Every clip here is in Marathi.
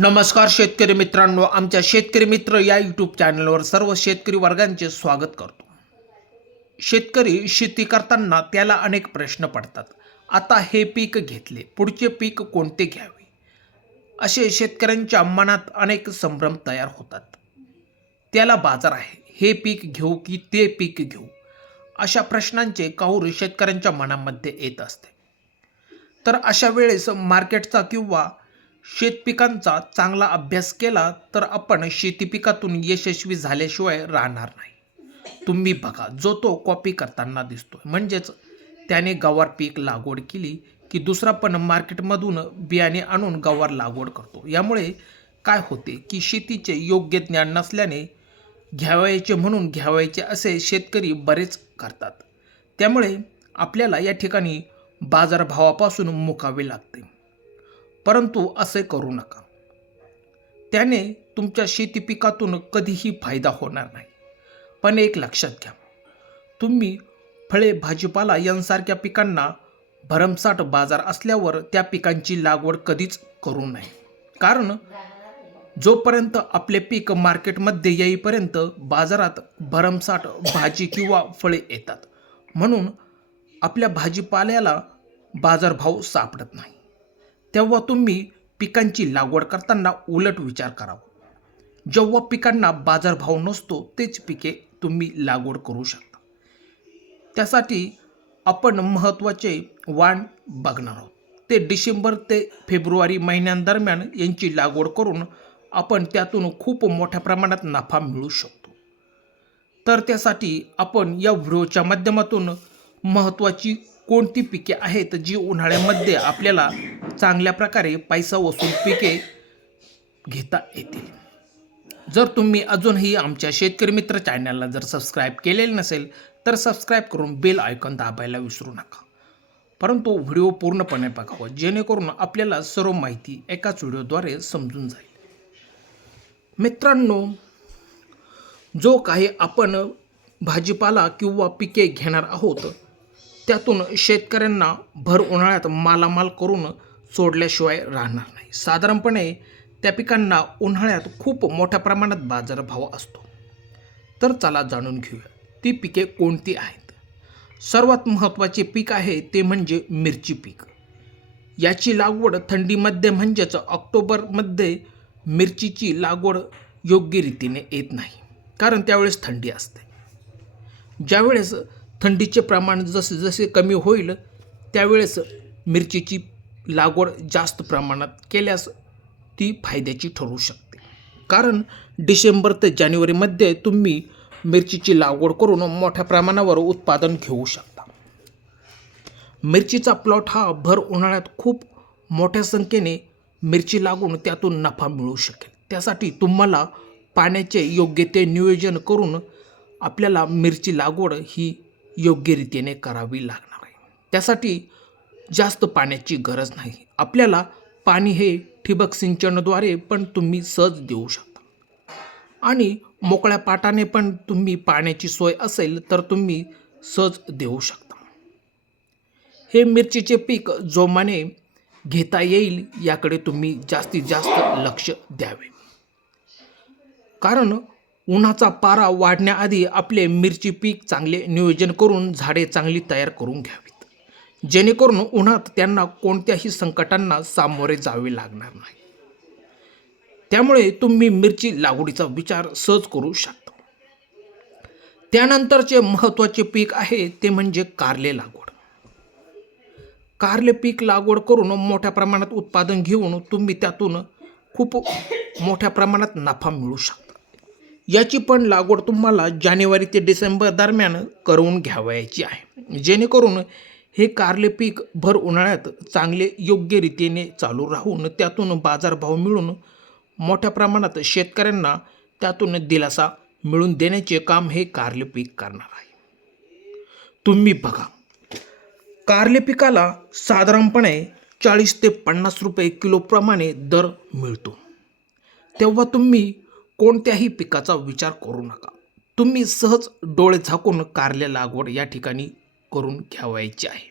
नमस्कार शेतकरी मित्रांनो, आमच्या शेतकरी मित्र या यूट्यूब चॅनलवर सर्व शेतकरी वर्गांचे स्वागत करतो। शेतकरी शेती करताना त्याला अनेक प्रश्न पडतात। आता हे पीक घेतले, पुढचे पीक कोणते घ्यावे, असे शेतकऱ्यांच्या मनात अनेक संभ्रम तयार होतात। त्याला बाजार आहे, हे पीक घेऊ की ते पीक घेऊ, अशा प्रश्नांचे काहूर शेतकऱ्यांच्या मनामध्ये येत असते। तर अशा वेळेस मार्केटचा किंवा शेतपिकांचा चांगला अभ्यास केला तर आपण शेती पिकातून यशस्वी झाल्याशिवाय राहणार नाही। तुम्ही बघा, जो तो कॉपी करताना दिसतो, म्हणजेच त्याने गवार पीक लागवड केली की दुसरा पण मार्केटमधून बियाणे आणून गवार लागवड करतो। यामुळे काय होते की शेतीचे योग्य ज्ञान नसल्याने घ्यावयाचे म्हणून घ्यावयाचे असे शेतकरी बरेच करतात। त्यामुळे आपल्याला या ठिकाणी बाजारभावापासून मुकावे लागते, परंतु असे करू नका। त्याने तुमच्या शेती पिकातून कधीही फायदा होणार नाही। पण एक लक्षात घ्या, तुम्ही फळे भाजीपाला यांसारख्या पिकांना भरमसाठ बाजार असल्यावर त्या पिकांची लागवड कधीच करू नये। कारण जोपर्यंत आपले पीक मार्केटमध्ये येईपर्यंत बाजारात भरमसाठ भाजी किंवा फळे येतात, म्हणून आपल्या भाजीपाल्याला बाजारभाव सापडत नाही। तेव्हा तुम्ही पिकांची लागवड करताना उलट विचार करावा। जेव्हा पिकांना बाजारभाव नसतो तेच पिके तुम्ही लागवड करू शकता। त्यासाठी आपण महत्त्वाचे वाण बघणार आहोत, ते डिसेंबर ते फेब्रुवारी महिन्यांदरम्यान यांची लागवड करून आपण त्यातून खूप मोठ्या प्रमाणात नफा मिळवू शकतो। तर त्यासाठी आपण या व्हिडिओच्या माध्यमातून महत्त्वाची कोणती पिके आहेत जी उन्हाळ्यामध्ये आपल्याला चांगल्या प्रकारे पैसा वसूल पिके घेता येतील। जर तुम्ही अजूनही आमच्या शेतकरी मित्र चॅनलला जर सबस्क्राईब केलेले नसेल तर सबस्क्राईब करून बेल आयकॉन दाबायला विसरू नका। परंतु व्हिडिओ पूर्णपणे बघावा, जेणेकरून आपल्याला सर्व माहिती एकाच व्हिडिओद्वारे समजून जाईल। मित्रांनो, जो काही आपण भाजीपाला किंवा पिके घेणार आहोत त्यातून शेतकऱ्यांना भर उन्हाळ्यात मालामाल करून सोडल्याशिवाय राहणार नाही। साधारणपणे त्या पिकांना उन्हाळ्यात खूप मोठ्या प्रमाणात बाजारभाव असतो। तर चला जाणून घेऊया ती पिके कोणती आहेत। सर्वात महत्त्वाचे पीक आहे ते म्हणजे मिरची पीक। याची लागवड थंडीमध्ये म्हणजेच ऑक्टोबरमध्ये मिरचीची लागवड योग्य रीतीने येत नाही, कारण त्यावेळेस थंडी असते। ज्यावेळेस थंडीचे प्रमाण जसे जसे कमी होईल त्यावेळेस मिरचीची लागवड जास्त प्रमाणात केल्यास ती फायद्याची ठरू शकते। कारण डिसेंबर ते जानेवारीमध्ये तुम्ही मिरचीची लागवड करून मोठ्या प्रमाणावर उत्पादन घेऊ शकता। मिरचीचा प्लॉट हा भर उन्हाळ्यात खूप मोठ्या संख्येने मिरची लागून त्यातून नफा मिळू शकेल। त्यासाठी तुम्हाला पाण्याचे योग्य ते नियोजन करून आपल्याला मिरची लागवड ही योग्य रीतीने करावी लागणार आहे। त्यासाठी जास्त पाण्याची गरज नाही। आपल्याला पाणी हे ठिबक सिंचनाद्वारे पण तुम्ही सहज देऊ शकता, आणि मोकळ्या पाटाने पण तुम्ही पाण्याची सोय असेल तर तुम्ही सहज देऊ शकता। हे मिरचीचे पीक जोमाने घेता येईल याकडे तुम्ही जास्तीत जास्त लक्ष द्यावे। कारण उन्हाचा पारा वाढण्याआधी आपले मिरची पीक चांगले नियोजन करून झाडे चांगली तयार करून घ्यावीत, जेणेकरून उन्हात त्यांना कोणत्याही संकटांना सामोरे जावे लागणार नाही। त्यामुळे तुम्ही मिरची लागवडीचा विचार सहज करू शकता। त्यानंतरचे महत्त्वाचे पीक आहे ते म्हणजे कारले लागवड। कारले पीक लागवड करून मोठ्या प्रमाणात उत्पादन घेऊन तुम्ही त्यातून खूप मोठ्या प्रमाणात नफा मिळवू शकता। याची पण लागवड तुम्हाला जानेवारी ते डिसेंबर दरम्यान करून घ्यावयाची आहे, जेणेकरून हे कारले पीक भर उन्हाळ्यात चांगले योग्य रीतीने चालू राहून त्यातून बाजारभाव मिळून मोठ्या प्रमाणात शेतकऱ्यांना त्यातून दिलासा मिळवून देण्याचे काम हे कारले पीक करणार आहे। तुम्ही बघा, कारले पिकाला साधारणपणे 40 ते 50 रुपये किलोप्रमाणे दर मिळतो। तेव्हा तुम्ही कोणत्याही पिकाचा विचार करू नका, तुम्ही सहज डोळे झाकून कारले लागवड या ठिकाणी करून घ्यावयाची आहे।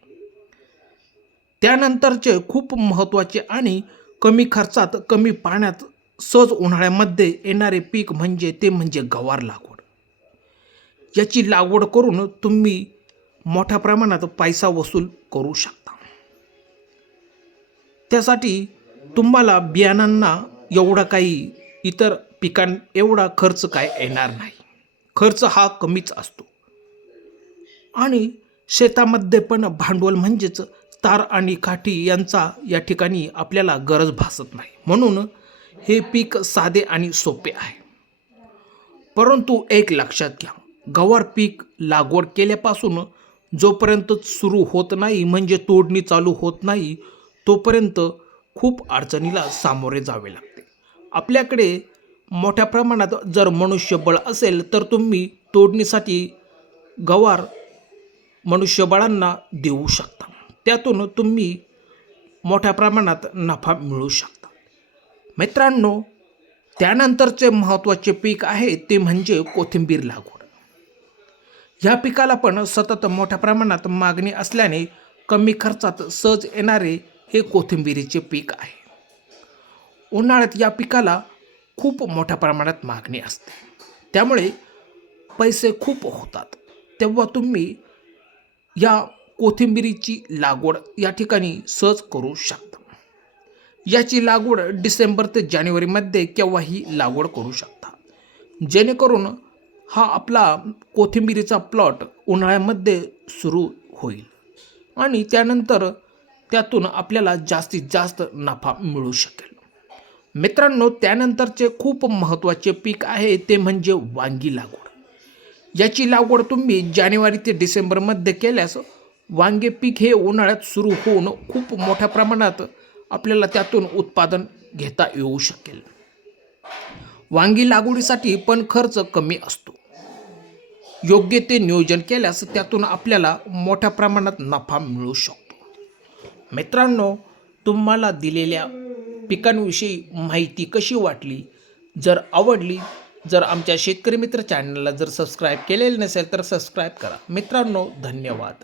त्यानंतरचे खूप महत्त्वाचे आणि कमी खर्चात कमी पाण्यात सहज उन्हाळ्यामध्ये येणारे पीक म्हणजे गवार लागवड. याची लागवड करून तुम्ही मोठ्या प्रमाणात पैसा वसूल करू शकता. त्यासाठी तुम्हाला बियाणांना एवढा काही इतर पिकां एवढा खर्च काय येणार नाही. खर्च हा कमीच असतो आणि शेतामध्ये पण भांडवल म्हणजेच तार आणि काठी यांचा या ठिकाणी आपल्याला गरज भासत नाही. म्हणून हे पीक साधे आणि सोपे आहे. परंतु एक लक्षात घ्या, गवार पीक लागवड केल्यापासून जोपर्यंत सुरू होत नाही म्हणजे तोडणी चालू होत नाही तोपर्यंत खूप अडचणीला सामोरे जावे लागते. आपल्याकडे मोठ्या प्रमाणात जर मनुष्यबळ असेल तर तुम्ही तोडणीसाठी गवार मनुष्यबळांना देऊ शकता. त्यातून तुम्ही मोठ्या प्रमाणात नफा मिळवू शकता. मित्रांनो, त्यानंतरचे महत्त्वाचे पीक आहे ते म्हणजे कोथिंबीर लागवड. ह्या पिकाला पण सतत मोठ्या प्रमाणात मागणी असल्याने कमी खर्चात सहज येणारे हे कोथिंबीरीचे पीक आहे. उन्हाळ्यात या पिकाला खूप मोठ्या प्रमाणात मागणी असते, त्यामुळे पैसे खूप होतात. तेव्हा तुम्ही या कोथिंबीरीची लागवड या ठिकाणी सहज करू शकता. याची लागवड डिसेंबर ते जानेवारीमध्ये केव्हाही लागवड करू शकता, जेणेकरून हा आपला कोथिंबीरीचा प्लॉट उन्हाळ्यामध्ये सुरू होईल आणि त्यानंतर त्यातून आपल्याला जास्तीत जास्त नफा मिळू शकेल. मित्रांनो, त्यानंतरचे खूप महत्त्वाचे पीक आहे ते म्हणजे वांगी लागवड. याची लागवड तुम्ही जानेवारी ते डिसेंबरमध्ये केल्यास वांगे पीक हे उन्हाळ्यात सुरू होऊन खूप मोठ्या प्रमाणात आपल्याला त्यातून उत्पादन घेता येऊ शकेल. वांगी लागवडीसाठी पण खर्च कमी असतो. योग्य ते नियोजन केल्यास त्यातून आपल्याला मोठ्या प्रमाणात नफा मिळू शकतो. मित्रांनो, तुम्हाला दिलेल्या पिकांविषयी माहिती कशी वाटली? जर आवडली, जर आमच्या शेतकरी मित्र चॅनलला जर सबस्क्राईब केलेले नसेल तर सबस्क्राईब करा. मित्रांनो, धन्यवाद.